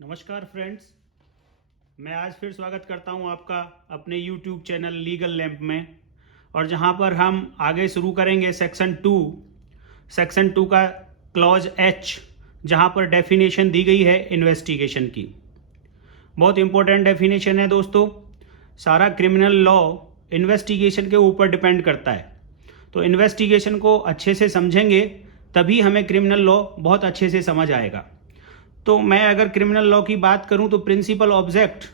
नमस्कार फ्रेंड्स, मैं आज फिर स्वागत करता हूं आपका अपने YouTube चैनल लीगल लैंप में। और जहां पर हम आगे शुरू करेंगे सेक्शन 2 का क्लॉज H, जहां पर डेफिनेशन दी गई है इन्वेस्टिगेशन की। बहुत इंपॉर्टेंट डेफिनेशन है दोस्तों। सारा क्रिमिनल लॉ इन्वेस्टिगेशन के ऊपर डिपेंड करता है, तो इन्वेस्टिगेशन को अच्छे से समझेंगे तभी हमें क्रिमिनल लॉ बहुत अच्छे से समझ आएगा। तो मैं अगर क्रिमिनल लॉ की बात करूं तो प्रिंसिपल ऑब्जेक्ट,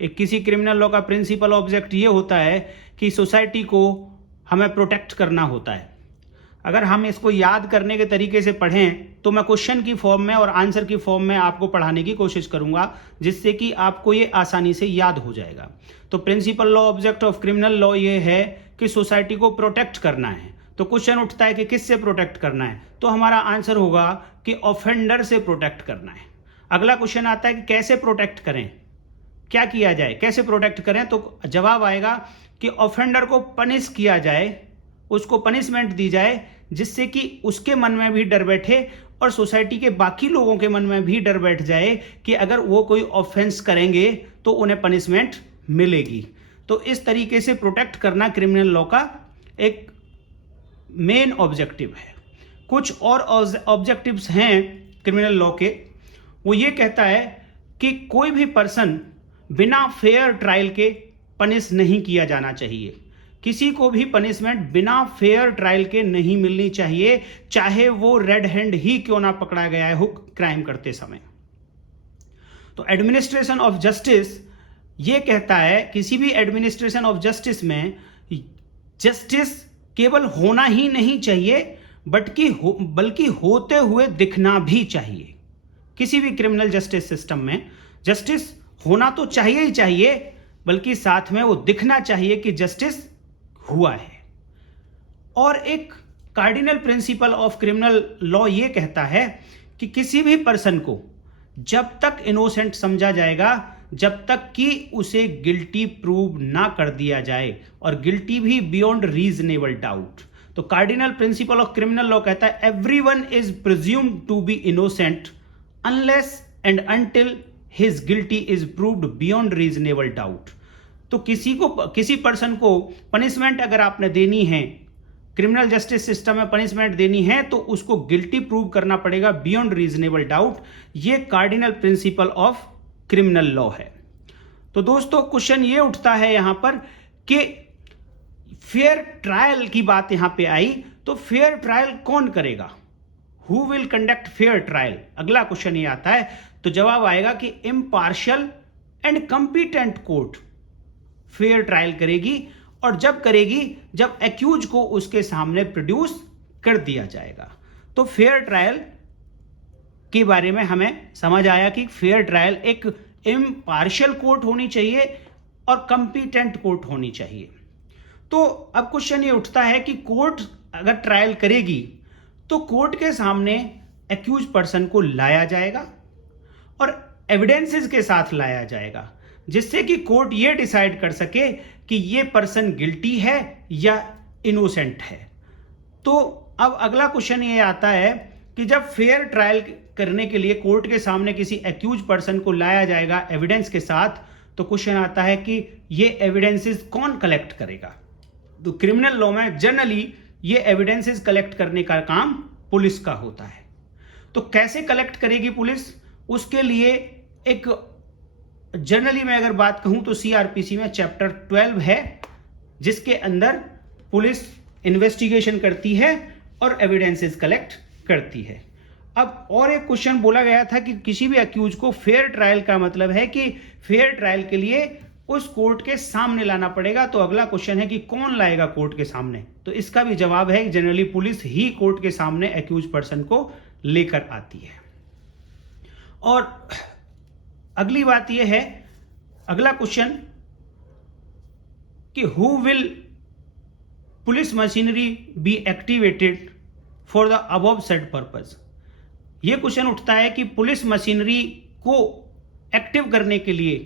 एक किसी क्रिमिनल लॉ का प्रिंसिपल ऑब्जेक्ट ये होता है कि सोसाइटी को हमें प्रोटेक्ट करना होता है। अगर हम इसको याद करने के तरीके से पढ़ें तो मैं क्वेश्चन की फॉर्म में और आंसर की फॉर्म में आपको पढ़ाने की कोशिश करूंगा, जिससे कि आपको ये आसानी से याद हो जाएगा। तो principle law object of criminal law ये है कि सोसाइटी को प्रोटेक्ट करना है। तो क्वेश्चन उठता है कि किससे प्रोटेक्ट करना है, तो हमारा आंसर होगा कि ऑफेंडर से प्रोटेक्ट करना है। अगला क्वेश्चन आता है कि कैसे प्रोटेक्ट करें, क्या किया जाए, कैसे प्रोटेक्ट करें, तो जवाब आएगा कि ऑफेंडर को पनिश किया जाए, उसको पनिशमेंट दी जाए, जिससे कि उसके मन में भी डर बैठे और सोसाइटी के बाकी लोगों के मन में भी डर बैठ जाए कि अगर वो कोई ऑफेंस करेंगे तो उन्हें पनिशमेंट मिलेगी। तो इस तरीके से प्रोटेक्ट करना क्रिमिनल लॉ का एक मेन ऑब्जेक्टिव है। कुछ और ऑब्जेक्टिव्स हैं क्रिमिनल लॉ के। वो ये कहता है कि कोई भी पर्सन बिना फेयर ट्रायल के पनिश नहीं किया जाना चाहिए। किसी को भी पनिशमेंट बिना फेयर ट्रायल के नहीं मिलनी चाहिए, चाहे वो रेड हैंड ही क्यों ना पकड़ा गया हो क्राइम करते समय। तो एडमिनिस्ट्रेशन ऑफ जस्टिस ये कहता है किसी भी एडमिनिस्ट्रेशन ऑफ जस्टिस में जस्टिस केवल होना ही नहीं चाहिए बल्कि होते हुए दिखना भी चाहिए। किसी भी क्रिमिनल जस्टिस सिस्टम में जस्टिस होना तो चाहिए ही चाहिए, बल्कि साथ में वो दिखना चाहिए कि जस्टिस हुआ है। और एक cardinal principle of criminal law ये कहता है कि किसी भी पर्सन को जब तक इनोसेंट समझा जाएगा जब तक कि उसे गिल्टी प्रूव ना कर दिया जाए, और गिल्टी भी बियॉन्ड रीजनेबल डाउट। तो cardinal principle of criminal law कहता है everyone is presumed to be innocent unless and until his guilty is proved beyond reasonable doubt. तो किसी पर्सन को पनिशमेंट अगर आपने देनी है, क्रिमिनल जस्टिस सिस्टम में पनिशमेंट देनी है, तो उसको गिल्टी प्रूव करना पड़ेगा बियॉन्ड रीजनेबल डाउट। ये cardinal principle of criminal law है। तो दोस्तों क्वेश्चन ये उठता है यहां पर कि फेयर ट्रायल की बात यहां पे आई, तो फेयर ट्रायल कौन करेगा, who will conduct fair trial. अगला क्वेश्चन ये आता है, तो जवाब आएगा कि impartial and competent court fair trial करेगी। और जब करेगी जब एक्यूज को उसके सामने प्रोड्यूस कर दिया जाएगा। तो फेयर ट्रायल के बारे में हमें समझ आया कि फेयर ट्रायल एक इम्पार्शियल कोर्ट होनी चाहिए और कंपिटेंट कोर्ट होनी चाहिए। तो अब क्वेश्चन ये उठता है कि कोर्ट अगर ट्रायल करेगी तो कोर्ट के सामने एक्यूज पर्सन को लाया जाएगा और एविडेंसेस के साथ लाया जाएगा, जिससे कि कोर्ट ये डिसाइड कर सके कि ये पर्सन गिल्टी है या इनोसेंट है। तो अब अगला क्वेश्चन ये आता है कि जब फेयर ट्रायल करने के लिए कोर्ट के सामने किसी एक्यूज पर्सन को लाया जाएगा एविडेंस के साथ, तो क्वेश्चन आता है कि ये एविडेंसेस कौन कलेक्ट करेगा। तो क्रिमिनल लॉ में जनरली ये एविडेंसेस कलेक्ट करने का काम पुलिस का होता है। तो कैसे कलेक्ट करेगी पुलिस, उसके लिए एक जनरली मैं अगर बात कहूं तो सीआरपीसी में चैप्टर 12 है, जिसके अंदर पुलिस इन्वेस्टिगेशन करती है और एविडेंसेस कलेक्ट करती है। अब और एक क्वेश्चन बोला गया था कि किसी भी अक्यूज को फेयर ट्रायल का मतलब है कि फेयर ट्रायल के लिए उस कोर्ट के सामने लाना पड़ेगा। तो अगला क्वेश्चन है कि कौन लाएगा कोर्ट के सामने, तो इसका भी जवाब है जनरली पुलिस ही कोर्ट के सामने एक्यूज पर्सन को लेकर आती है। और अगली बात यह है, अगला क्वेश्चन कि who will police machinery be activated for the above said purpose. यह क्वेश्चन उठता है कि पुलिस मशीनरी को एक्टिव करने के लिए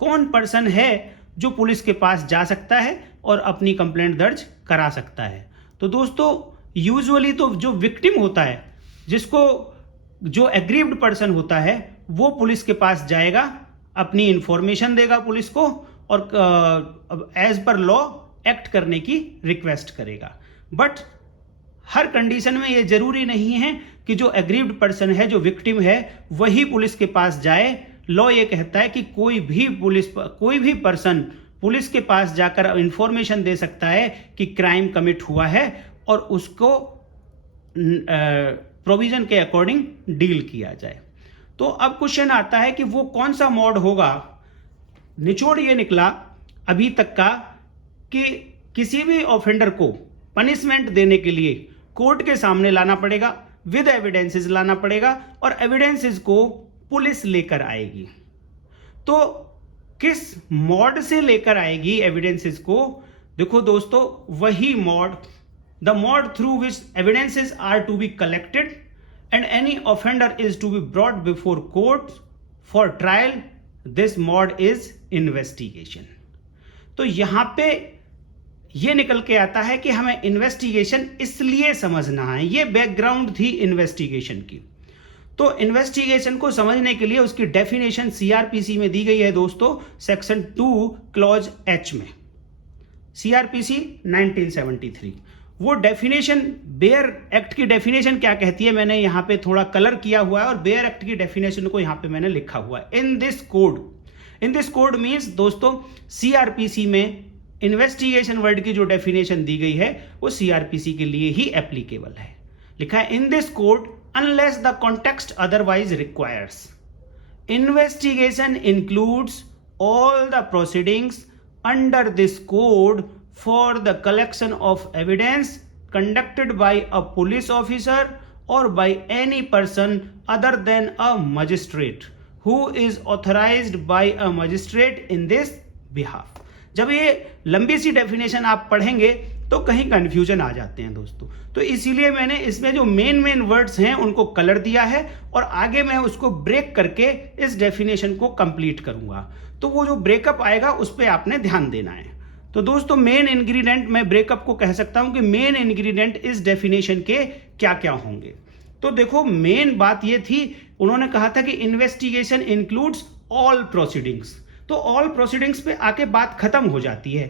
कौन पर्सन है जो पुलिस के पास जा सकता है और अपनी कंप्लेंट दर्ज करा सकता है। तो दोस्तों यूजुअली तो जो विक्टिम होता है, जिसको जो एग्रीव्ड पर्सन होता है वो पुलिस के पास जाएगा, अपनी इंफॉर्मेशन देगा पुलिस को और एज पर लॉ एक्ट करने की रिक्वेस्ट करेगा। बट हर कंडीशन में ये जरूरी नहीं है कि जो एग्रीव्ड पर्सन है, जो विक्टिम है, वही पुलिस के पास जाए। लॉ ये कहता है कि कोई भी पर्सन पुलिस के पास जाकर इंफॉर्मेशन दे सकता है कि क्राइम कमिट हुआ है और उसको प्रोविजन के अकॉर्डिंग डील किया जाए। तो अब क्वेश्चन आता है कि वो कौन सा मोड होगा। निचोड़ ये निकला अभी तक का कि किसी भी ऑफेंडर को पनिशमेंट देने के लिए कोर्ट के सामने लाना पड़ेगा, विद एविडेंसेस लाना पड़ेगा और एविडेंसेस को पुलिस लेकर आएगी। तो किस मोड से लेकर आएगी एविडेंसेस को? देखो दोस्तों, वही mode, the mode through which evidences are to be collected and any offender is to be brought before court for trial. This mode is investigation. तो यहां पे ये निकल के आता है कि हमें इन्वेस्टिगेशन इसलिए समझना है, ये बैकग्राउंड थी इन्वेस्टिगेशन की। तो इन्वेस्टिगेशन को समझने के लिए उसकी डेफिनेशन सीआरपीसी में दी गई है दोस्तों, सेक्शन 2 क्लॉज एच में, सीआरपीसी 1973। वो डेफिनेशन, बेयर एक्ट की डेफिनेशन क्या कहती है, मैंने यहां पे थोड़ा कलर किया हुआ है और बेयर एक्ट की डेफिनेशन को यहां पे मैंने लिखा हुआ है। इन दिस कोड मींस दोस्तों, सीआरपीसी में इन्वेस्टिगेशन वर्ड की जो डेफिनेशन दी गई है वो सीआरपीसी के लिए ही एप्लीकेबल है। लिखा है in this code unless the context otherwise requires, investigation includes all the proceedings under this code for the collection of evidence conducted by a police officer or by any person other than a magistrate who is authorized by a magistrate in this behalf। जब ये लंबी सी definition आप पढ़ेंगे तो कहीं confusion आ जाते हैं दोस्तों, तो इसीलिए मैंने इसमें जो मेन वर्ड्स हैं उनको कलर दिया है और आगे मैं उसको ब्रेक करके इस डेफिनेशन को कंप्लीट करूंगा। तो वो जो ब्रेकअप आएगा उस पर आपने ध्यान देना है। तो दोस्तों, मेन इंग्रेडिएंट, मैं ब्रेकअप को कह सकता हूं कि मेन इंग्रेडिएंट इस डेफिनेशन के क्या क्या होंगे। तो देखो, मेन बात ये थी, उन्होंने कहा था कि इन्वेस्टिगेशन इंक्लूड्स ऑल प्रोसीडिंग्स। तो ऑल प्रोसीडिंग्स पे आके बात खत्म हो जाती है।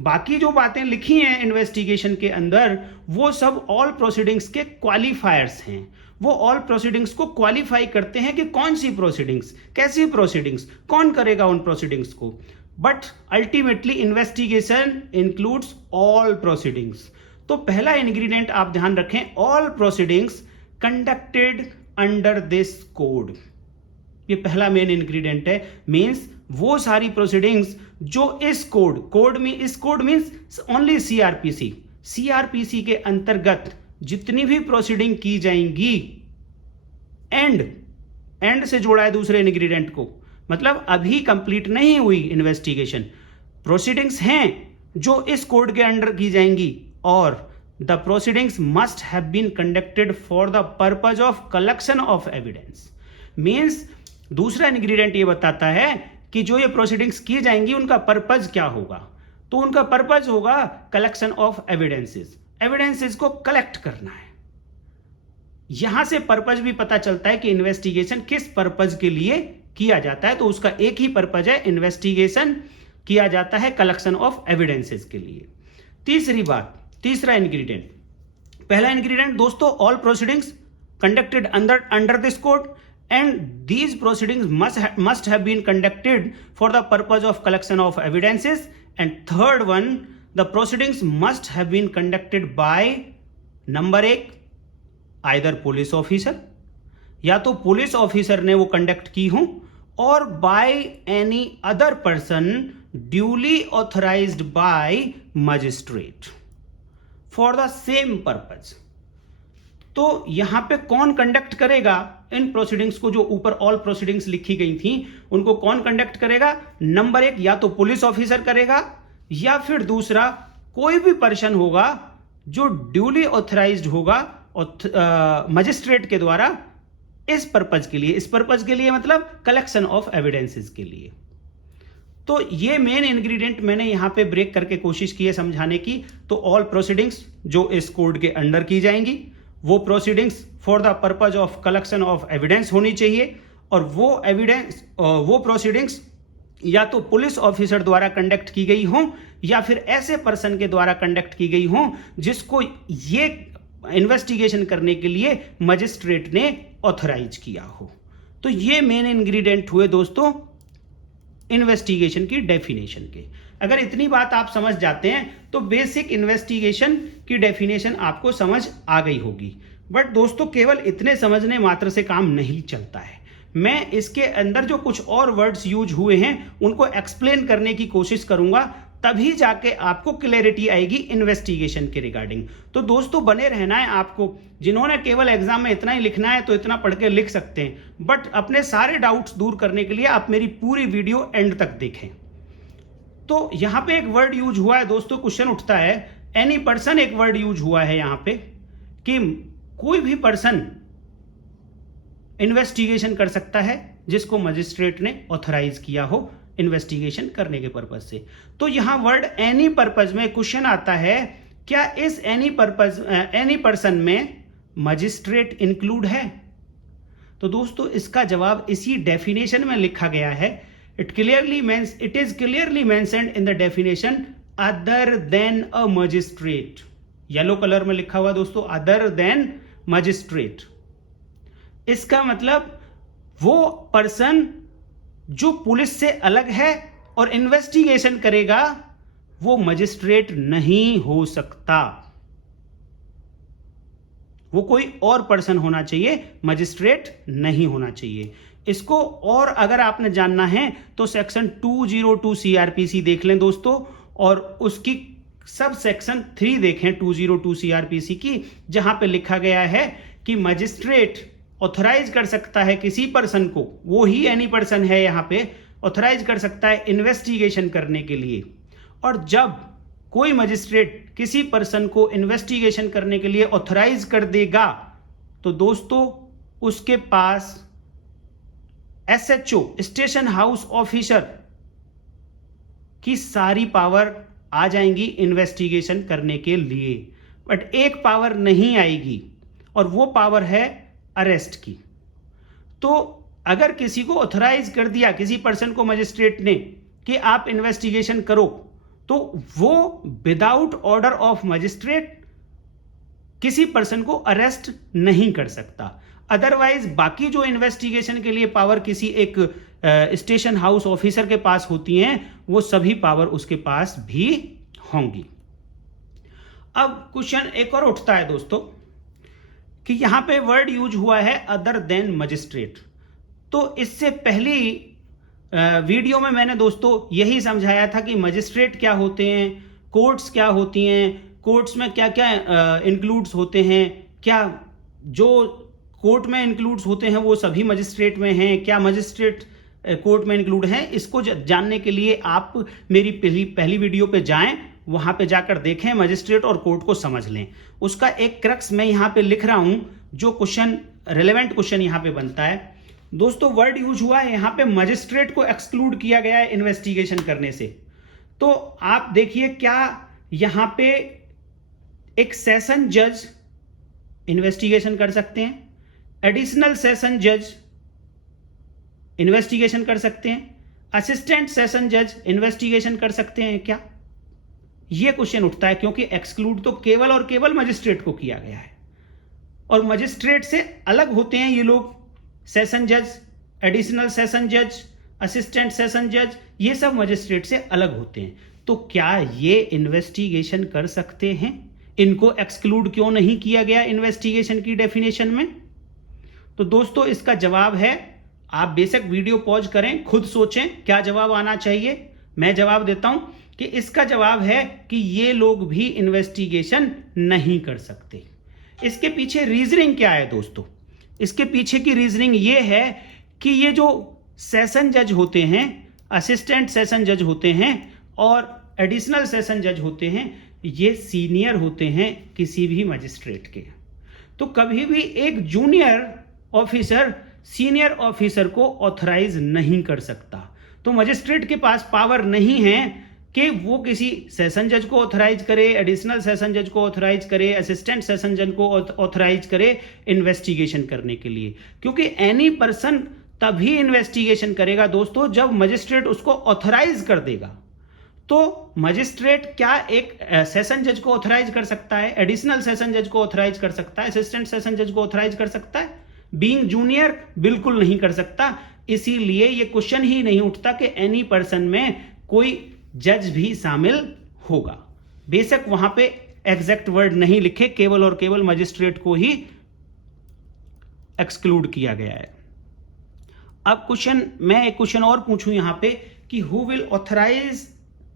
बाकी जो बातें लिखी हैं इन्वेस्टिगेशन के अंदर वो सब ऑल प्रोसीडिंग्स के क्वालिफायर्स हैं। वो ऑल प्रोसीडिंग्स को क्वालिफाई करते हैं कि कौन सी प्रोसीडिंग्स, कैसी प्रोसीडिंग्स, कौन करेगा उन प्रोसीडिंग्स को। But ultimately investigation includes all proceedings. तो पहला इंग्रेडिएंट आप ध्यान रखें, all proceedings conducted under this code. ये पहला मेन इंग्रेडिएंट है। मींस वो सारी प्रोसीडिंग्स जो इस कोड मींस ओनली सीआरपीसी के अंतर्गत जितनी भी प्रोसीडिंग की जाएंगी, एंड से जोड़ा है दूसरे इंग्रेडिएंट को, मतलब अभी कंप्लीट नहीं हुई इन्वेस्टिगेशन, प्रोसीडिंग्स हैं जो इस कोड के अंडर की जाएंगी और the proceedings must have been conducted for the purpose of collection of evidence. Means दूसरा इंग्रेडिएंट ये बताता है कि जो ये प्रोसीडिंग्स की जाएंगी उनका पर्पज क्या होगा। तो उनका पर्पज होगा कलेक्शन ऑफ एविडेंसेस को कलेक्ट करना है। यहां से पर्पज भी पता चलता है कि इन्वेस्टिगेशन किस पर्पज के लिए किया जाता है। तो उसका एक ही पर्पज है, इन्वेस्टिगेशन किया जाता है कलेक्शन ऑफ एविडेंसेस के लिए। तीसरा इंग्रेडिएंट, पहला इंग्रेडिएंट दोस्तों, all proceedings conducted under this code and these proceedings must have been conducted for the purpose of collection of evidences. And third one, the proceedings must have been conducted by, number 1, either police officer, या तो police officer ने वो conduct की हो, और by any other person duly authorised by magistrate for the same purpose. तो यहां पे कौन कंडक्ट करेगा इन प्रोसीडिंग्स को, जो ऊपर ऑल प्रोसीडिंग्स लिखी गई थी उनको कौन कंडक्ट करेगा? नंबर 1, या तो पुलिस ऑफिसर करेगा या फिर दूसरा कोई भी पर्सन होगा जो ड्यूली ऑथराइज्ड होगा मजिस्ट्रेट के द्वारा इस पर्पज के लिए मतलब कलेक्शन ऑफ एविडेंसेस के लिए। तो ये मेन इंग्रेडिएंट मैंने यहां पे ब्रेक करके कोशिश की है समझाने की। तो ऑल प्रोसीडिंग्स जो इस कोड के अंडर की जाएंगी, वो proceedings for the purpose of collection of evidence होनी चाहिए, और वो प्रोसीडिंग्स या तो पुलिस ऑफिसर द्वारा कंडक्ट की गई हो या फिर ऐसे पर्सन के द्वारा कंडक्ट की गई हो जिसको ये इन्वेस्टिगेशन करने के लिए मजिस्ट्रेट ने ऑथराइज किया हो। तो ये मेन इंग्रेडिएंट हुए दोस्तों इन्वेस्टिगेशन की डेफिनेशन के। अगर इतनी बात आप समझ जाते हैं तो बेसिक इन्वेस्टिगेशन की डेफिनेशन आपको समझ आ गई होगी। बट दोस्तों केवल इतने समझने मात्र से काम नहीं चलता है। मैं इसके अंदर जो कुछ और वर्ड्स यूज हुए हैं उनको एक्सप्लेन करने की कोशिश करूंगा, तभी जाके आपको क्लैरिटी आएगी इन्वेस्टिगेशन के रिगार्डिंग। तो दोस्तों बने रहना है आपको। जिन्होंने केवल एग्जाम में इतना ही लिखना है तो इतना पढ़ के लिख सकते हैं, बट अपने सारे डाउट्स दूर करने के लिए आप मेरी पूरी वीडियो एंड तक देखें। तो यहां पे एक वर्ड यूज हुआ है दोस्तों, क्वेश्चन उठता है एनी पर्सन, एक वर्ड यूज हुआ है यहां पे कि कोई भी पर्सन इन्वेस्टिगेशन कर सकता है जिसको मजिस्ट्रेट ने ऑथराइज किया हो इन्वेस्टिगेशन करने के पर्पज से। तो यहां वर्ड एनी पर्पज में क्वेश्चन आता है, क्या इस एनी पर्सन में मजिस्ट्रेट इंक्लूड है? तो दोस्तों इसका जवाब इसी डेफिनेशन में लिखा गया है। It is clearly mentioned in the definition other than a magistrate. Yellow colour में लिखा हुआ दोस्तों अदर देन मजिस्ट्रेट। इसका मतलब वो पर्सन जो पुलिस से अलग है और इन्वेस्टिगेशन करेगा वो मजिस्ट्रेट नहीं हो सकता, वो कोई और पर्सन होना चाहिए, मजिस्ट्रेट नहीं होना चाहिए। इसको और अगर आपने जानना है तो सेक्शन 202 सीआरपीसी देख लें दोस्तों, और उसकी सब सेक्शन 3 देखें 202 सीआरपीसी की, जहां पे लिखा गया है कि मजिस्ट्रेट ऑथराइज कर सकता है किसी पर्सन को, वो ही एनी पर्सन है यहां पे, ऑथराइज कर सकता है इन्वेस्टिगेशन करने के लिए। और जब कोई मजिस्ट्रेट किसी पर्सन को इन्वेस्टिगेशन करने के लिए ऑथराइज कर देगा तो दोस्तों उसके पास एसएचओ स्टेशन हाउस ऑफिसर की सारी पावर आ जाएंगी इन्वेस्टिगेशन करने के लिए। बट एक पावर नहीं आएगी और वो पावर है अरेस्ट की। तो अगर किसी को ऑथराइज कर दिया किसी पर्सन को मजिस्ट्रेट ने कि आप इन्वेस्टिगेशन करो, तो वो विदाउट ऑर्डर ऑफ मजिस्ट्रेट किसी पर्सन को अरेस्ट नहीं कर सकता। अदरवाइज बाकी जो इन्वेस्टिगेशन के लिए पावर किसी एक स्टेशन हाउस ऑफिसर के पास होती हैं वो सभी पावर उसके पास भी होंगी। अब क्वेश्चन एक और उठता है दोस्तों कि यहां पे वर्ड यूज हुआ है अदर देन मजिस्ट्रेट। तो इससे पहली वीडियो में मैंने दोस्तों यही समझाया था कि मजिस्ट्रेट क्या होते हैं, कोर्ट्स क्या होती हैं, कोर्ट्स में क्या क्या इंक्लूड्स होते हैं, क्या जो कोर्ट में इंक्लूड्स होते हैं वो सभी मजिस्ट्रेट में हैं, क्या मजिस्ट्रेट कोर्ट में इंक्लूड हैं। इसको जानने के लिए आप मेरी पहली वीडियो पे जाएं, वहां पे जाकर देखें, मजिस्ट्रेट और कोर्ट को समझ लें। उसका एक क्रक्स मैं यहां पे लिख रहा हूं, जो क्वेश्चन रेलेवेंट क्वेश्चन यहां पे बनता है दोस्तों। वर्ड यूज हुआ है यहां पे मजिस्ट्रेट को एक्सक्लूड किया गया है इन्वेस्टिगेशन करने से। तो आप देखिए क्या यहां पे एक सेशन जज इन्वेस्टिगेशन कर सकते हैं, एडिशनल सेशन जज इन्वेस्टिगेशन कर सकते हैं, असिस्टेंट सेशन जज इन्वेस्टिगेशन कर सकते हैं क्या? यह क्वेश्चन उठता है क्योंकि एक्सक्लूड तो केवल और केवल मजिस्ट्रेट को किया गया है और मजिस्ट्रेट से अलग होते हैं ये लोग। सेशन जज, एडिशनल सेशन जज, असिस्टेंट सेशन जज, ये सब मजिस्ट्रेट से अलग होते हैं। तो क्या ये इन्वेस्टिगेशन कर सकते हैं? इनको एक्सक्लूड क्यों नहीं किया गया इन्वेस्टिगेशन की डेफिनेशन में? तो दोस्तों इसका जवाब है, आप बेशक वीडियो पॉज करें, खुद सोचें क्या जवाब आना चाहिए। मैं जवाब देता हूं कि इसका जवाब है कि ये लोग भी इन्वेस्टिगेशन नहीं कर सकते। इसके पीछे रीजनिंग क्या है दोस्तों? इसके पीछे की रीजनिंग ये है कि ये जो सेशन जज होते हैं, असिस्टेंट सेशन जज होते हैं और एडिशनल सेशन जज होते हैं, ये सीनियर होते हैं किसी भी मजिस्ट्रेट के। तो कभी भी एक जूनियर ऑफिसर सीनियर ऑफिसर को ऑथराइज नहीं कर सकता। तो मजिस्ट्रेट के पास पावर नहीं है कि वो किसी सेशन जज को ऑथराइज करे, एडिशनल सेशन जज को ऑथराइज करे, असिस्टेंट सेशन जज को ऑथराइज करे इन्वेस्टिगेशन करने के लिए, क्योंकि एनी पर्सन तभी इन्वेस्टिगेशन करेगा दोस्तों जब मजिस्ट्रेट उसको ऑथराइज कर देगा। तो मजिस्ट्रेट क्या एक सेशन जज को ऑथराइज कर सकता है, एडिशनल सेशन जज को ऑथराइज कर सकता है, असिस्टेंट सेशन जज को ऑथराइज कर सकता है? बीइंग जूनियर बिल्कुल नहीं कर सकता। इसीलिए ये क्वेश्चन ही नहीं उठता कि एनी पर्सन में कोई जज भी शामिल होगा। बेशक वहां पे एग्जैक्ट वर्ड नहीं लिखे, केवल और केवल मजिस्ट्रेट को ही एक्सक्लूड किया गया है। अब मैं एक क्वेश्चन और पूछूं यहां पे कि who will authorise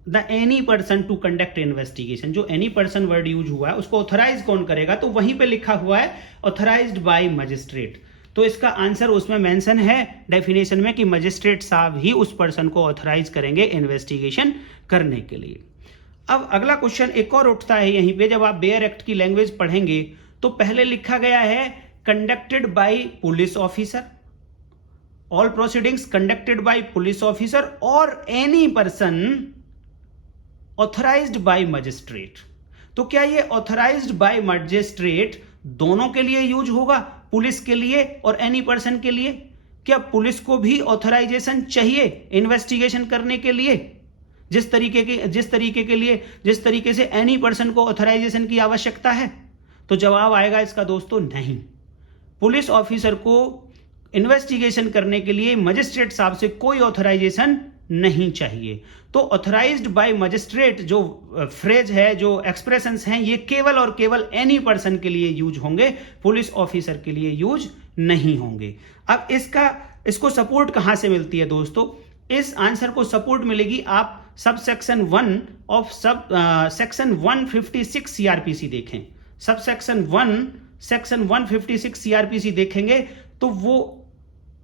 the any person to conduct investigation. जो एनी पर्सन वर्ड यूज हुआ है उसको ऑथराइज कौन करेगा? तो वहीं पे लिखा हुआ है ऑथराइज्ड बाय मजिस्ट्रेट। तो इसका आंसर उसमें मेंशन है डेफिनेशन में कि मजिस्ट्रेट साहब ही उस पर्सन को ऑथराइज करेंगे इन्वेस्टिगेशन करने के लिए। अब अगला क्वेश्चन एक और उठता है यहीं पे, जब आप बेयर एक्ट की लैंग्वेज पढ़ेंगे तो पहले लिखा गया है conducted by police officer, all proceedings conducted by police officer और any person authorized by magistrate. तो क्या ये ऑथराइज्ड बाय मजिस्ट्रेट दोनों के लिए यूज होगा, पुलिस के लिए और एनी पर्सन के लिए? क्या पुलिस को भी ऑथराइजेशन चाहिए इन्वेस्टिगेशन करने के लिए जिस तरीके से एनी पर्सन को ऑथराइजेशन की आवश्यकता है? तो जवाब आएगा इसका दोस्तों नहीं। पुलिस ऑफिसर को इन्वेस्टिगेशन करने के लिए मजिस्ट्रेट साहब से कोई ऑथराइजेशन नहीं चाहिए। तो ऑथराइज्ड बाय मजिस्ट्रेट जो फ्रेज है, जो एक्सप्रेशंस हैं, ये केवल और केवल एनी पर्सन के लिए यूज होंगे, पुलिस ऑफिसर के लिए यूज नहीं होंगे। अब इसको सपोर्ट कहां से मिलती है दोस्तों? इस आंसर को सपोर्ट मिलेगी आप sub section 1 of section 156 CrPC देखें। सब सेक्शन 1 सेक्शन 156 सीआरपीसी देखेंगे तो वो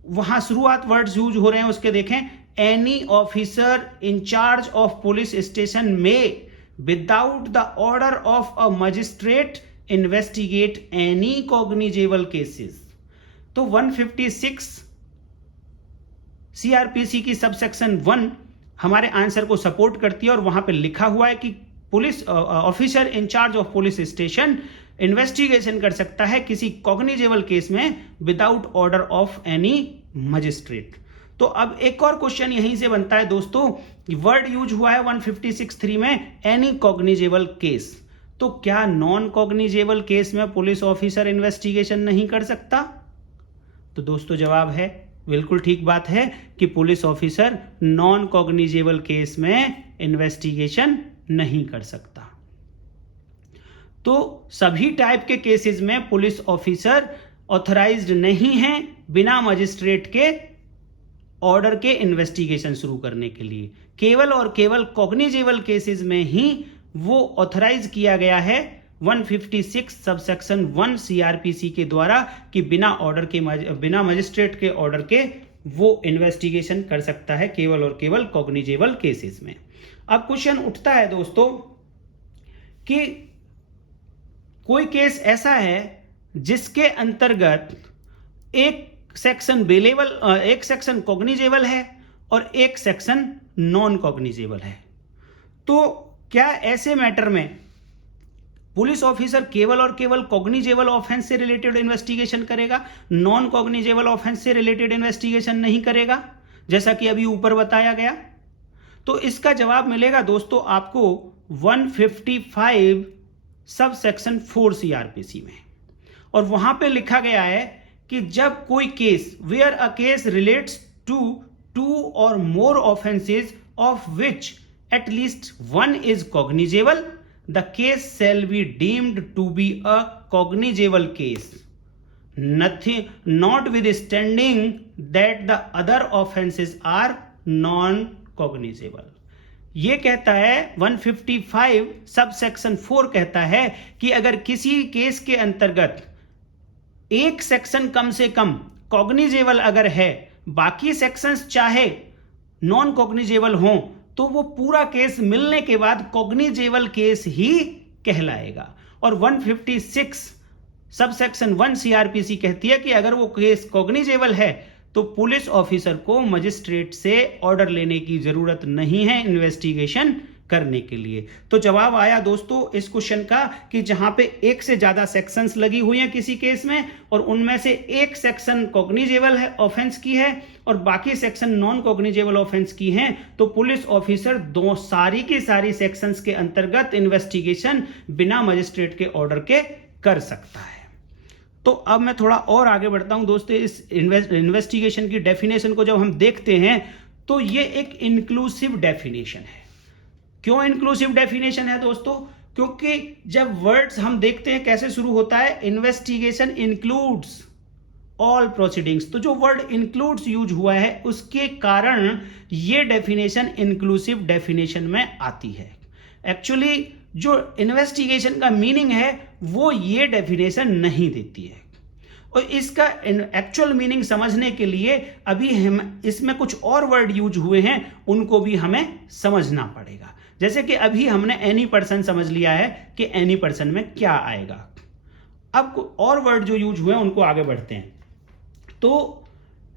वहां शुरुआत वर्ड्स यूज हो रहे हैं उसके देखें, any officer in charge of police station में without the order of a magistrate investigate any cognizable cases. तो 156 सीआरपीसी की सबसेक्शन 1 हमारे आंसर को सपोर्ट करती है और वहां पे लिखा हुआ है कि police officer in charge of police station investigation कर सकता है किसी कॉग्निजेबल केस में without order of any magistrate. तो अब एक और क्वेश्चन यहीं से बनता है दोस्तों, वर्ड यूज हुआ है 156(3) में एनी कॉग्निजेबल केस। तो क्या नॉन कॉग्निजेबल केस में पुलिस ऑफिसर इन्वेस्टिगेशन नहीं कर सकता? तो दोस्तों जवाब है बिल्कुल ठीक बात है कि police officer non cognizable case में इन्वेस्टिगेशन नहीं कर सकता। तो सभी टाइप के केसेस में पुलिस ऑफिसर ऑथराइज्ड नहीं है बिना मजिस्ट्रेट के ऑर्डर के इन्वेस्टिगेशन शुरू करने के लिए। केवल और केवल कॉग्निजेबल केसेस में ही वो ऑथराइज किया गया है 156 सबसेक्शन 1 सीआरपीसी के द्वारा कि बिना मजिस्ट्रेट के ऑर्डर के वो इन्वेस्टिगेशन कर सकता है केवल और केवल कॉग्निजेबल केसेस में। अब क्वेश्चन उठता है दोस्तों कि कोई केस ऐसा है जिसके अंतर्गत एक सेक्शन बेलेबल, एक सेक्शन कॉग्निजेबल है और एक सेक्शन नॉन कॉग्निजेबल है। तो क्या ऐसे मैटर में पुलिस ऑफिसर केवल और केवल कॉग्निजेबल ऑफेंस से रिलेटेड इन्वेस्टिगेशन करेगा, नॉन कॉग्निजेबल ऑफेंस से रिलेटेड इन्वेस्टिगेशन नहीं करेगा, जैसा कि अभी ऊपर बताया गया? तो इसका जवाब मिलेगा दोस्तों आपको 155 सब सेक्शन 4 सीआरपीसी में, और वहां पे लिखा गया है कि जब कोई case where a case relates to 2 और more offences of which at least 1 is cognizable, the case shall be deemed to be a cognizable case, notwithstanding that the other offenses are non-cognizable। ये कहता है 155 sub section 4 कहता है कि अगर किसी case के अंतर्गत एक सेक्शन कम से कम कॉग्निजेबल अगर है, बाकी सेक्शंस चाहे नॉन कॉग्निजेबल हों, तो वो पूरा केस मिलने के बाद कॉग्निजेबल केस ही कहलाएगा। और 156 सब सेक्शन 1 सीआरपीसी कहती है कि अगर वो केस कॉग्निजेबल है तो पुलिस ऑफिसर को मजिस्ट्रेट से ऑर्डर लेने की जरूरत नहीं है इन्वेस्टिगेशन करने के लिए। तो जवाब आया दोस्तों इस क्वेश्चन का कि जहां पे एक से ज्यादा सेक्शंस लगी हुई हैं किसी केस में और उनमें से एक सेक्शन कॉग्निजेबल है ऑफेंस की है और बाकी सेक्शन नॉन कॉग्निजेबल ऑफेंस की हैं, तो पुलिस ऑफिसर दो सारी की सारी सेक्शंस के अंतर्गत इन्वेस्टिगेशन बिना मजिस्ट्रेट के ऑर्डर के कर सकता है। तो अब मैं थोड़ा और आगे बढ़ता हूं दोस्तों। इस इन्वेस्टिगेशन की डेफिनेशन को जब हम देखते हैं तो ये एक इंक्लूसिव डेफिनेशन है। क्यों इंक्लूसिव डेफिनेशन है दोस्तों? क्योंकि जब वर्ड्स हम देखते हैं कैसे शुरू होता है, इन्वेस्टिगेशन इंक्लूड्स ऑल प्रोसीडिंग्स, तो जो वर्ड इंक्लूड्स यूज हुआ है उसके कारण ये डेफिनेशन इंक्लूसिव डेफिनेशन में आती है। एक्चुअली जो इन्वेस्टिगेशन का मीनिंग है वो ये डेफिनेशन नहीं देती है और इसका एक्चुअल मीनिंग समझने के लिए अभी हम इसमें कुछ और वर्ड यूज हुए हैं उनको भी हमें समझना पड़ेगा। जैसे कि अभी हमने एनी पर्सन समझ लिया है कि एनी पर्सन में क्या आएगा। अब और वर्ड जो यूज हुए हैं उनको आगे बढ़ते हैं। तो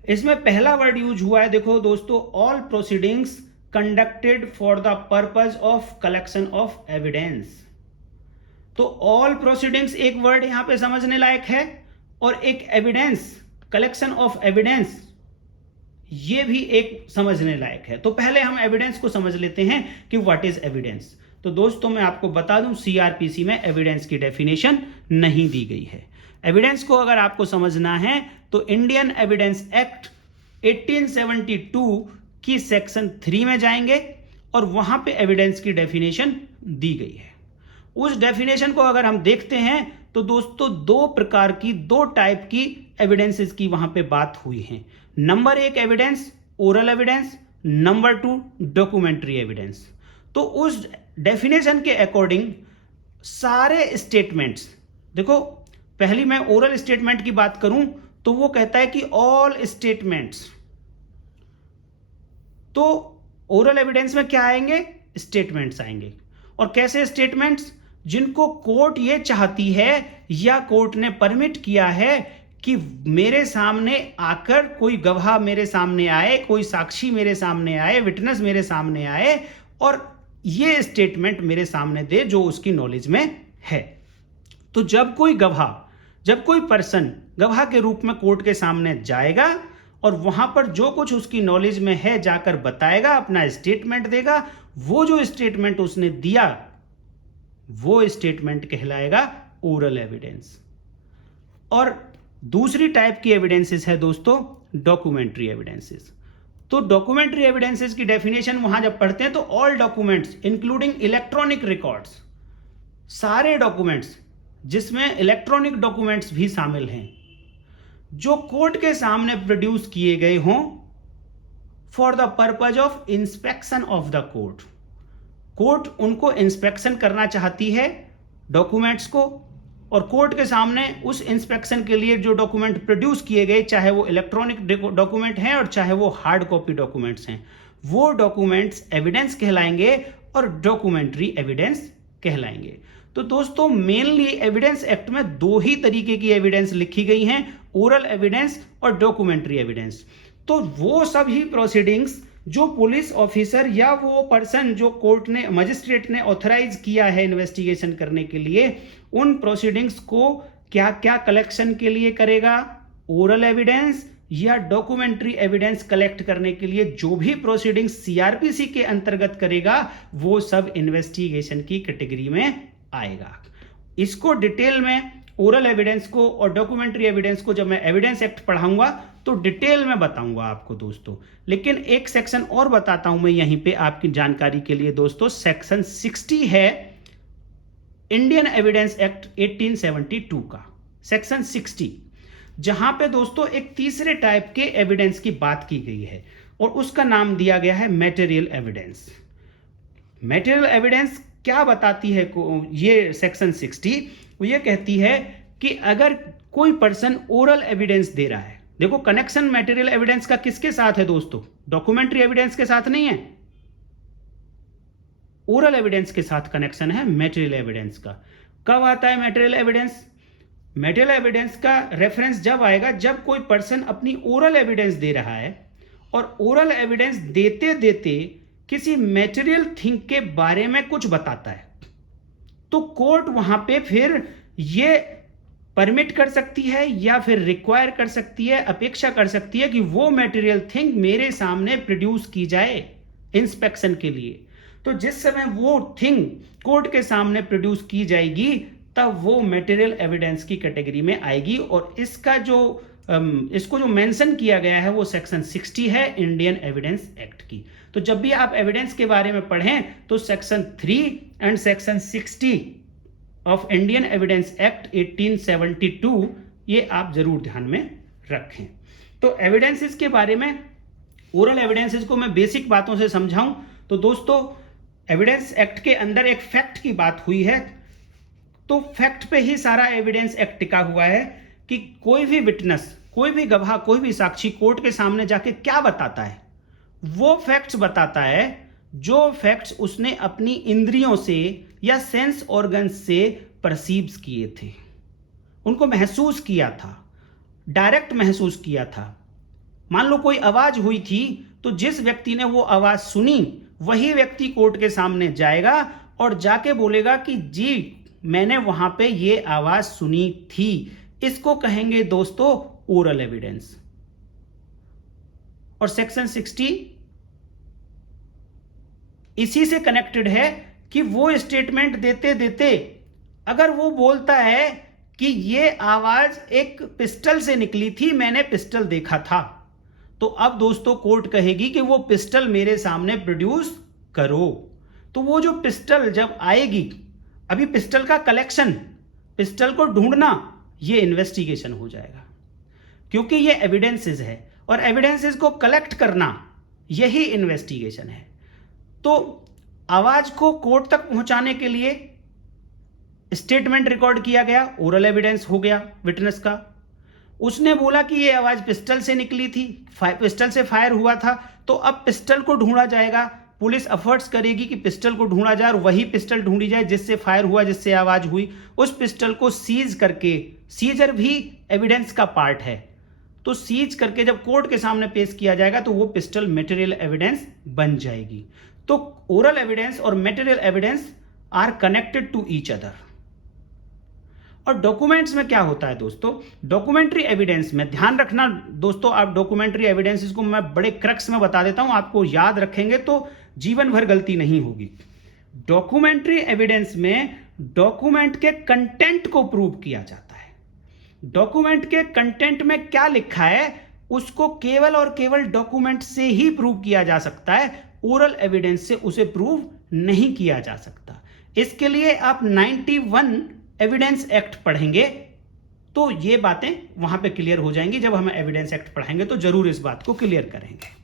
इसमें पहला वर्ड यूज हुआ है, देखो दोस्तों, all proceedings conducted for the purpose of collection of evidence. तो ऑल प्रोसीडिंग्स एक वर्ड यहां पे समझने लायक है और एक एविडेंस, कलेक्शन ऑफ एविडेंस, ये भी एक समझने लायक है। तो पहले हम एविडेंस को समझ लेते हैं कि व्हाट इज एविडेंस। तो दोस्तों मैं आपको बता दूं सीआरपीसी में एविडेंस की डेफिनेशन नहीं दी गई है। एविडेंस को अगर आपको समझना है तो इंडियन एविडेंस एक्ट 1872 की सेक्शन 3 में जाएंगे और वहां पे एविडेंस की डेफिनेशन दी गई है। उस डेफिनेशन को अगर हम देखते हैं तो दोस्तों दो प्रकार की, दो टाइप की एविडेंसेस की वहां पे बात हुई है। नंबर एक evidence oral evidence, number 2 documentary evidence. तो उस डेफिनेशन के अकॉर्डिंग सारे स्टेटमेंट्स, देखो पहली मैं ओरल स्टेटमेंट की बात करूं तो वो कहता है कि ऑल स्टेटमेंट्स, तो ओरल एविडेंस में क्या आएंगे? स्टेटमेंट्स आएंगे। और कैसे स्टेटमेंट्स? जिनको कोर्ट ये चाहती है या कोर्ट ने परमिट किया है कि मेरे सामने आकर कोई गवाह मेरे सामने आए, कोई साक्षी मेरे सामने आए, विटनेस मेरे सामने आए और ये स्टेटमेंट मेरे सामने दे जो उसकी नॉलेज में है। तो जब कोई गवाह, जब कोई पर्सन गवाह के रूप में कोर्ट के सामने जाएगा और वहां पर जो कुछ उसकी नॉलेज में है जाकर बताएगा, अपना स्टेटमेंट देगा, वो जो स्टेटमेंट उसने दिया वो स्टेटमेंट कहलाएगा ओरल एविडेंस। और दूसरी टाइप की एविडेंसेस है दोस्तों डॉक्यूमेंट्री एविडेंसेस। तो डॉक्यूमेंट्री एविडेंसेस की डेफिनेशन वहां जब पढ़ते हैं तो all documents including electronic records, सारे डॉक्यूमेंट्स जिसमें इलेक्ट्रॉनिक डॉक्यूमेंट्स भी शामिल हैं, जो कोर्ट के सामने प्रोड्यूस किए गए हों for the purpose of inspection of the court. Court उनको इंस्पेक्शन करना चाहती है डॉक्यूमेंट्स को और कोर्ट के सामने उस इंस्पेक्शन के लिए जो डॉक्यूमेंट प्रोड्यूस किए गए, चाहे वो इलेक्ट्रॉनिक डॉक्यूमेंट हैं और चाहे वो हार्ड कॉपी डॉक्यूमेंट्स हैं, वो डॉक्यूमेंट्स एविडेंस कहलाएंगे और डॉक्यूमेंट्री एविडेंस कहलाएंगे। तो दोस्तों मेनली एविडेंस एक्ट में दो ही तरीके की एविडेंस लिखी गई हैं, ओरल एविडेंस और डॉक्यूमेंट्री एविडेंस। तो वो सभी प्रोसीडिंग्स जो पुलिस ऑफिसर या वो पर्सन जो कोर्ट ने, मजिस्ट्रेट ने ऑथराइज किया है इन्वेस्टिगेशन करने के लिए, उन प्रोसीडिंग्स को क्या क्या कलेक्शन के लिए करेगा? ओरल एविडेंस या डॉक्यूमेंट्री एविडेंस कलेक्ट करने के लिए जो भी प्रोसीडिंग्स सीआरपीसी के अंतर्गत करेगा वो सब इन्वेस्टिगेशन की कैटेगरी में आएगा। इसको डिटेल में ओरल एविडेंस को और डॉक्यूमेंट्री एविडेंस को जब मैं एविडेंस एक्ट पढ़ाऊंगा तो डिटेल में बताऊंगा आपको दोस्तों। लेकिन एक सेक्शन और बताता हूं मैं यहीं पे आपकी जानकारी के लिए दोस्तों। सेक्शन 60 है इंडियन एविडेंस एक्ट 1872 का, सेक्शन 60, जहां पे दोस्तों एक तीसरे टाइप के एविडेंस की बात की गई है और उसका नाम दिया गया है मटेरियल एविडेंस। मटेरियल एविडेंस क्या बताती है ये सेक्शन 60? वो ये कहती है कि अगर कोई पर्सन ओरल एविडेंस दे रहा है, देखो कनेक्शन मटेरियल एविडेंस का किसके साथ है दोस्तों? डॉक्यूमेंट्री एविडेंस के साथ नहीं है, ओरल एविडेंस के साथ कनेक्शन है मटेरियल एविडेंस का। कब आता है मटेरियल एविडेंस? मटेरियल एविडेंस का रेफरेंस जब आएगा जब कोई पर्सन अपनी ओरल एविडेंस दे रहा है और ओरल एविडेंस देते देते किसी मटेरियल थिंग के बारे में कुछ बताता है, तो कोर्ट वहां पे फिर ये परमिट कर सकती है या फिर रिक्वायर कर सकती है, अपेक्षा कर सकती है कि वो मटेरियल थिंग मेरे सामने प्रोड्यूस की जाए इंस्पेक्शन के लिए। तो जिस समय वो थिंग कोर्ट के सामने प्रोड्यूस की जाएगी तब वो मटेरियल एविडेंस की कैटेगरी में आएगी। और इसका इसको जो मेंशन किया गया है वो सेक्शन 60 है इंडियन एविडेंस एक्ट की। तो जब भी आप एविडेंस के बारे में पढ़ें तो section 3 and section 60 of Indian evidence act 1872 ये आप जरूर ध्यान में रखें। तो एविडेंसेस के बारे में, ओरल एविडेंसेस को मैं बेसिक बातों से समझाऊं तो दोस्तों, एविडेंस एक्ट के अंदर एक फैक्ट की बात हुई है, तो फैक्ट पे ही सारा एविडेंस एक्ट टिका हुआ है कि कोई भी विटनेस, कोई भी गवाह, कोई भी साक्षी कोर्ट के सामने जाके क्या बताता है, वो फैक्ट्स बताता है जो फैक्ट्स उसने अपनी इंद्रियों से या सेंस ऑर्गन्स से परसीव्स किए थे, उनको महसूस किया था, डायरेक्ट महसूस किया था। मान लो कोई आवाज हुई थी तो जिस व्यक्ति ने वो आवाज सुनी वही व्यक्ति कोर्ट के सामने जाएगा और जाके बोलेगा कि जी मैंने वहां पे ये आवाज सुनी थी। इसको कहेंगे दोस्तों ओरल एविडेंस। और सेक्शन 60 इसी से कनेक्टेड है कि वो स्टेटमेंट देते देते अगर वो बोलता है कि ये आवाज एक पिस्टल से निकली थी, मैंने पिस्टल देखा था, तो अब दोस्तों कोर्ट कहेगी कि वो पिस्टल मेरे सामने प्रोड्यूस करो। तो वो जो पिस्टल जब आएगी, अभी पिस्टल का कलेक्शन, पिस्टल को ढूंढना, ये इन्वेस्टिगेशन हो जाएगा, क्योंकि ये एविडेंसेस है और एविडेंसेस को कलेक्ट करना यही इन्वेस्टिगेशन है। तो आवाज को कोर्ट तक पहुंचाने के लिए स्टेटमेंट रिकॉर्ड किया गया, ओरल एविडेंस हो गया विटनेस का। उसने बोला कि ये आवाज पिस्टल से निकली थी, पिस्टल से फायर हुआ था, तो अब पिस्टल को ढूंढा जाएगा। पुलिस एफर्ट्स करेगी कि पिस्टल को ढूंढा जाए और वही पिस्टल ढूंढी जाए जिससे फायर हुआ, जिससे आवाज हुई। उस पिस्टल को सीज करके, सीजर भी एविडेंस का पार्ट है, तो सीज करके जब कोर्ट के सामने पेश किया जाएगा तो वो पिस्टल मटेरियल एविडेंस बन जाएगी। तो ओरल एविडेंस और material evidence are connected to each other. और डॉक्यूमेंट्स में क्या होता है दोस्तों, डॉक्यूमेंट्री एविडेंस में ध्यान रखना दोस्तों, आप डॉक्यूमेंट्री एविडेंसेस को मैं बड़े क्रक्स में बता देता हूं, आपको याद रखेंगे तो जीवन भर गलती नहीं होगी। डॉक्यूमेंट्री एविडेंस में डॉक्यूमेंट के कंटेंट को प्रूव किया जाता है। डॉक्यूमेंट के कंटेंट में क्या लिखा है उसको केवल और केवल डॉक्यूमेंट से ही प्रूव किया जा सकता है, ओरल एविडेंस से उसे प्रूव नहीं किया जा सकता। इसके लिए आप 91 एविडेंस एक्ट पढ़ेंगे तो ये बातें वहां पे क्लियर हो जाएंगी। जब हम एविडेंस एक्ट पढ़ेंगे तो जरूर इस बात को क्लियर करेंगे।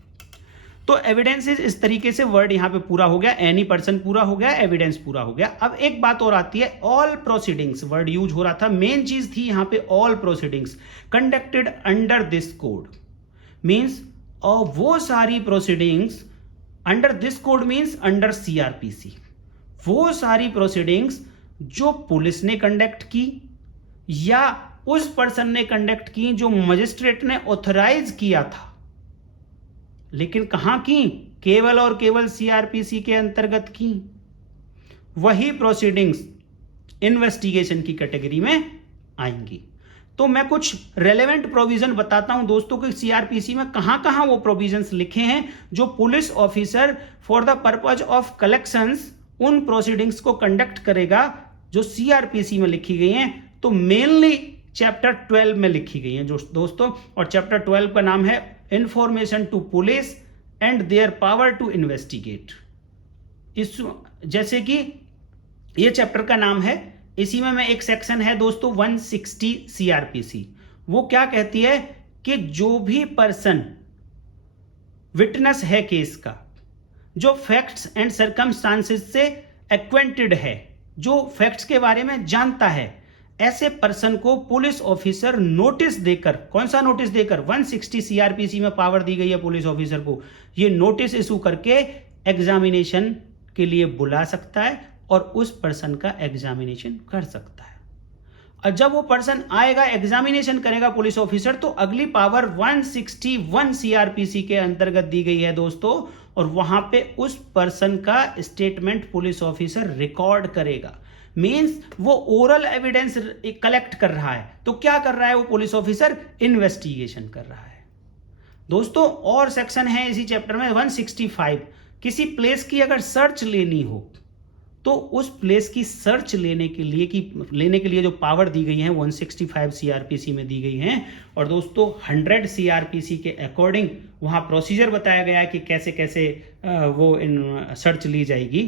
तो एविडेंस इस तरीके से वर्ड यहां पे पूरा हो गया, एनी पर्सन पूरा हो गया, एविडेंस पूरा हो गया। अब एक बात और आती है, ऑल प्रोसीडिंग्स वर्ड यूज हो रहा था, मेन चीज थी यहां पे all proceedings conducted under this code means, और वो सारी proceedings under this code means under CrPC, वो सारी प्रोसीडिंग्स जो पुलिस ने कंडक्ट की या उस पर्सन ने कंडक्ट की जो मजिस्ट्रेट ने ऑथराइज किया था, लेकिन कहां की, केवल और केवल सीआरपीसी के अंतर्गत की, वही प्रोसीडिंग्स इन्वेस्टिगेशन की कैटेगरी में आएंगी। तो मैं कुछ रेलेवेंट प्रोविजन बताता हूं दोस्तों कि सीआरपीसी में कहां कहां वो प्रोविजंस लिखे हैं जो police officer for the purpose of collections उन प्रोसीडिंग्स को कंडक्ट करेगा जो सीआरपीसी में लिखी गई हैं। तो मेनली चैप्टर 12 में लिखी गई हैं जो दोस्तों, और चैप्टर 12 का नाम है information to police and their power to investigate. इस जैसे कि ये चैप्टर का नाम है, इसी में एक सेक्शन है दोस्तों 160 सीआरपीसी। वो क्या कहती है कि जो भी पर्सन विटनेस है केस का, जो फैक्ट्स एंड सर्कमस्टांसेस से एक्वेंटेड है, जो फैक्ट्स के बारे में जानता है, ऐसे पर्सन को पुलिस ऑफिसर नोटिस देकर, कौन सा नोटिस देकर, 160 सीआरपीसी में पावर दी गई है पुलिस ऑफिसर को, ये नोटिस इशू करके एग्जामिनेशन के लिए बुला सकता है और उस पर्सन का एग्जामिनेशन कर सकता है। जब वो पर्सन आएगा, एग्जामिनेशन करेगा पुलिस ऑफिसर, तो अगली पावर 161 सीआरपीसी के अंतर्गत दी गई है दोस्तों, और वहां पे उस पर्सन का स्टेटमेंट पुलिस ऑफिसर रिकॉर्ड करेगा। मींस वो ओरल एविडेंस कलेक्ट कर रहा है। तो क्या कर रहा है वो पुलिस ऑफिसर? इन्वेस्टिगेशन कर रहा है दोस्तों। और सेक्शन है इसी चैप्टर में 165, किसी प्लेस की अगर सर्च लेनी हो तो उस प्लेस की सर्च लेने के लिए जो पावर दी गई है 165 सीआरपीसी में दी गई है। और दोस्तों 100 सीआरपीसी के अकॉर्डिंग वहां प्रोसीजर बताया गया है कि कैसे कैसे वो सर्च ली जाएगी।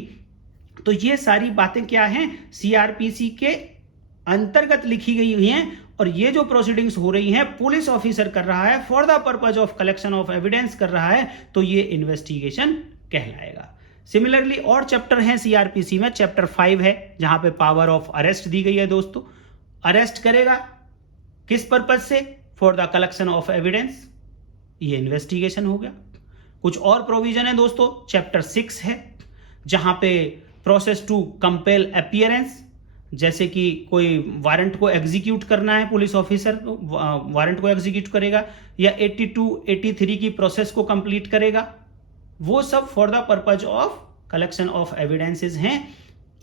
तो ये सारी बातें क्या हैं? सीआरपीसी के अंतर्गत लिखी गई हुई हैं। और ये जो प्रोसीडिंग्स हो रही हैं पुलिस ऑफिसर कर रहा है for the purpose of collection of evidence कर रहा है, तो ये इन्वेस्टिगेशन कहलाएगा। सिमिलरली और चैप्टर हैं सीआरपीसी में, चैप्टर 5 है जहां पे पावर ऑफ अरेस्ट दी गई है दोस्तों। अरेस्ट करेगा किस पर्पज से? For the collection of evidence, ये इन्वेस्टिगेशन हो गया। कुछ और प्रोविजन है दोस्तों, चैप्टर 6 है जहां पे प्रोसेस टू कंपेल अपीयरेंस, जैसे कि कोई वारंट को एग्जीक्यूट करना है, पुलिस ऑफिसर वारंट को एग्जीक्यूट करेगा या 82, 83 की प्रोसेस को कंप्लीट करेगा, वो सब for the purpose of collection of evidences हैं।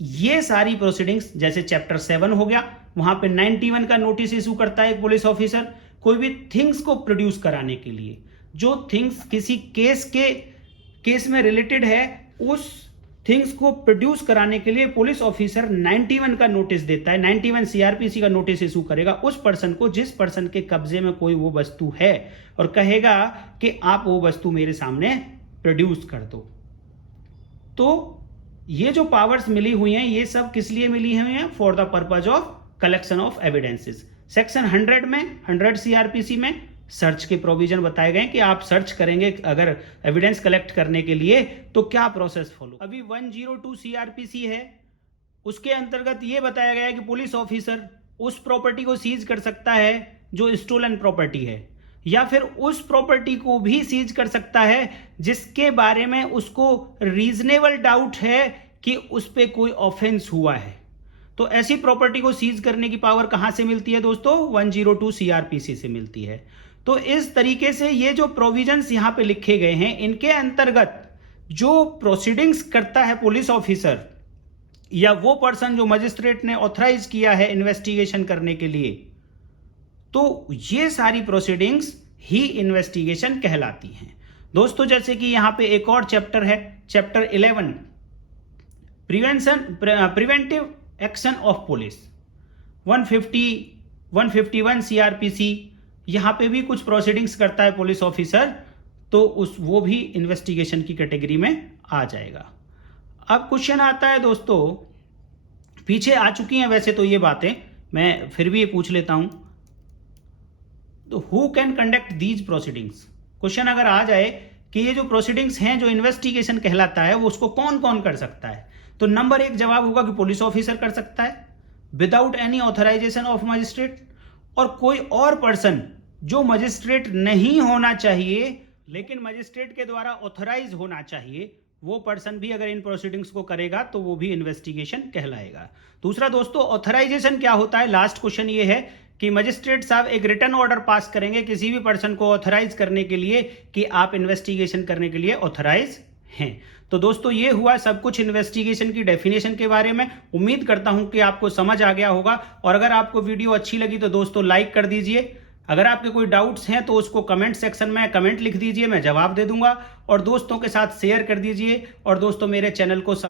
ये सारी प्रोसीडिंग्स, जैसे चैप्टर 7 हो गया, वहां पे 91 का नोटिस इशू करता है एक पुलिस ऑफिसर कोई भी थिंग्स को प्रोड्यूस कराने के लिए। जो थिंग्स किसी केस में रिलेटेड है, उस थिंग्स को प्रोड्यूस कराने के लिए पुलिस ऑफिसर 91 का नोटिस देता है, 91 सीआरपीसी का नोटिस इशू करेगा उस पर्सन को जिस पर्सन के कब्जे में कोई वो वस्तु है, और कहेगा कि आप वो वस्तु मेरे सामने प्रोड्यूस कर दो। तो ये जो पावर्स मिली हुई हैं, ये सब किस लिए मिली हुई हैं? For the purpose of collection of evidences. Section 100 में, 100 सीआरपीसी में सर्च के प्रोविजन बताए गए कि आप सर्च करेंगे अगर एविडेंस कलेक्ट करने के लिए तो क्या प्रोसेस फॉलो। अभी 102 सीआरपीसी है, उसके अंतर्गत ये बताया गया है कि पुलिस ऑफिसर उस प्रॉपर्टी को सीज कर सकता है जो स्टोलन प्रॉपर्टी है, या फिर उस प्रॉपर्टी को भी सीज कर सकता है जिसके बारे में उसको रीजनेबल डाउट है कि उस पे कोई ऑफेंस हुआ है। तो ऐसी प्रॉपर्टी को सीज करने की पावर कहां से मिलती है दोस्तों? 102 सीआरपीसी से मिलती है। तो इस तरीके से ये जो प्रोविजंस यहां पे लिखे गए हैं, इनके अंतर्गत जो प्रोसीडिंग्स करता है पुलिस ऑफिसर या वो पर्सन जो मजिस्ट्रेट ने ऑथराइज किया है इन्वेस्टिगेशन करने के लिए, तो ये सारी प्रोसीडिंग्स ही इन्वेस्टिगेशन कहलाती हैं दोस्तों। जैसे कि यहां पे एक और चैप्टर है, chapter 11, preventive action of police, 151 CrPC, यहां पे भी कुछ प्रोसीडिंग्स करता है पुलिस ऑफिसर, तो वो भी इन्वेस्टिगेशन की कैटेगरी में आ जाएगा। अब क्वेश्चन आता है दोस्तों, पीछे आ चुकी हैं वैसे तो ये बातें, मैं फिर भी ये पूछ लेता हूं, तो who can conduct these proceedings? Question अगर आ जाए कि ये जो प्रोसीडिंग्स हैं जो इन्वेस्टिगेशन कहलाता है वो उसको कौन कौन कर सकता है, तो नंबर 1 जवाब होगा कि पुलिस ऑफिसर कर सकता है without any authorisation of magistrate, और कोई और पर्सन जो मजिस्ट्रेट नहीं होना चाहिए लेकिन मजिस्ट्रेट के द्वारा ऑथराइज होना चाहिए, वो पर्सन भी अगर इन प्रोसीडिंग्स को करेगा तो वो भी इन्वेस्टिगेशन कहलाएगा। दूसरा दोस्तों, ऑथराइजेशन क्या होता है? लास्ट क्वेश्चन ये है कि मजिस्ट्रेट साहब एक रिटन ऑर्डर पास करेंगे किसी भी पर्सन को ऑथराइज करने के लिए कि आप इन्वेस्टिगेशन करने के लिए ऑथराइज हैं। तो दोस्तों ये हुआ सब कुछ इन्वेस्टिगेशन की डेफिनेशन के बारे में। उम्मीद करता हूं कि आपको समझ आ गया होगा, और अगर आपको वीडियो अच्छी लगी तो दोस्तों लाइक कर दीजिए। अगर आपके कोई डाउट्स हैं तो उसको कमेंट सेक्शन में कमेंट लिख दीजिए, मैं जवाब दे दूंगा, और दोस्तों के साथ शेयर कर दीजिए, और दोस्तों मेरे चैनल को